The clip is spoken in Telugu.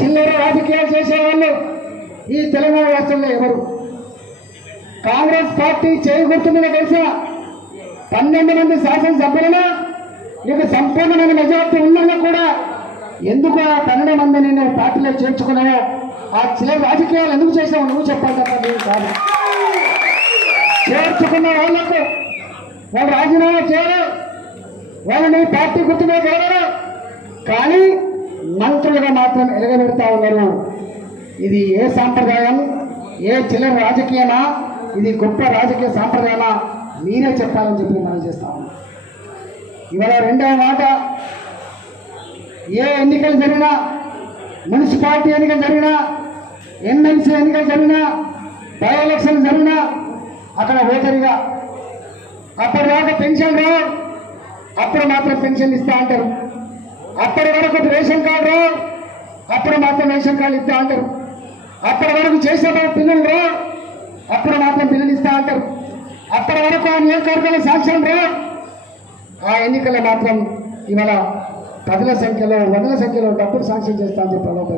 చిల్లర రాజకీయాలు చేసేవాళ్ళు ఈ తెలంగాణ రాష్ట్రంలో ఎవరు? కాంగ్రెస్ పార్టీ చేయగొడుతున్న తెలుసా పన్నెండు మంది శాసనసభ్యులను నీకు సంపూర్ణమైన మెజార్టీ ఉన్నా కూడా ఎందుకు ఆ పన్నెండు మందిని నువ్వు పార్టీలో చేర్చుకున్నావో ఆ చిల్లర రాజకీయాలు ఎందుకు చేసావు నువ్వు చెప్పాలి తప్ప నేను కాదు. చేర్చుకున్న వాళ్ళకు వాళ్ళు రాజీనామా చేయరు వాళ్ళని పార్టీ గుర్తుగా గెలవరు కానీ మంత్రులుగా మాత్రం ఎలగబెడతా ఉన్నారు. ఇది ఏ సాంప్రదాయం? ఏ చిల్లర రాజకీయమా? ఇది గొప్ప రాజకీయ సాంప్రదాయమా? మీరే చెప్పాలని చెప్పి మనం చేస్తా ఉన్నాం. ఇవాళ రెండవ మాట ఏ ఎన్నికలు జరిగినా మున్సిపాలిటీ ఎన్నికలు జరిగినా ఎమ్మెల్సీ ఎన్నికలు జరిగినా బై ఎలక్షన్ జరిగినా అక్కడ ఓటరిగా అప్పటి దాకా పెన్షన్ రావు. అప్పుడు మాత్రం పెన్షన్ ఇస్తా అంటారు. అప్పటి వరకు రేషన్ కార్డు రా. అప్పుడు మాత్రం రేషన్ కార్డు ఇస్తా అంటారు. అప్పటి వరకు చేసిన పిల్లలు రా. అప్పుడు మాత్రం పిల్లలు ఇస్తా అంటారు. అప్పటి వరకు ఆ నియోజకవర్గాల సాక్ష్యం రా. ఆ ఎన్నికల్లో మాత్రం ఇవాళ పదుల సంఖ్యలో వందల సంఖ్యలో డబ్బులు సాంక్షన్ చేస్తా అని చెప్పి ప్రలోభ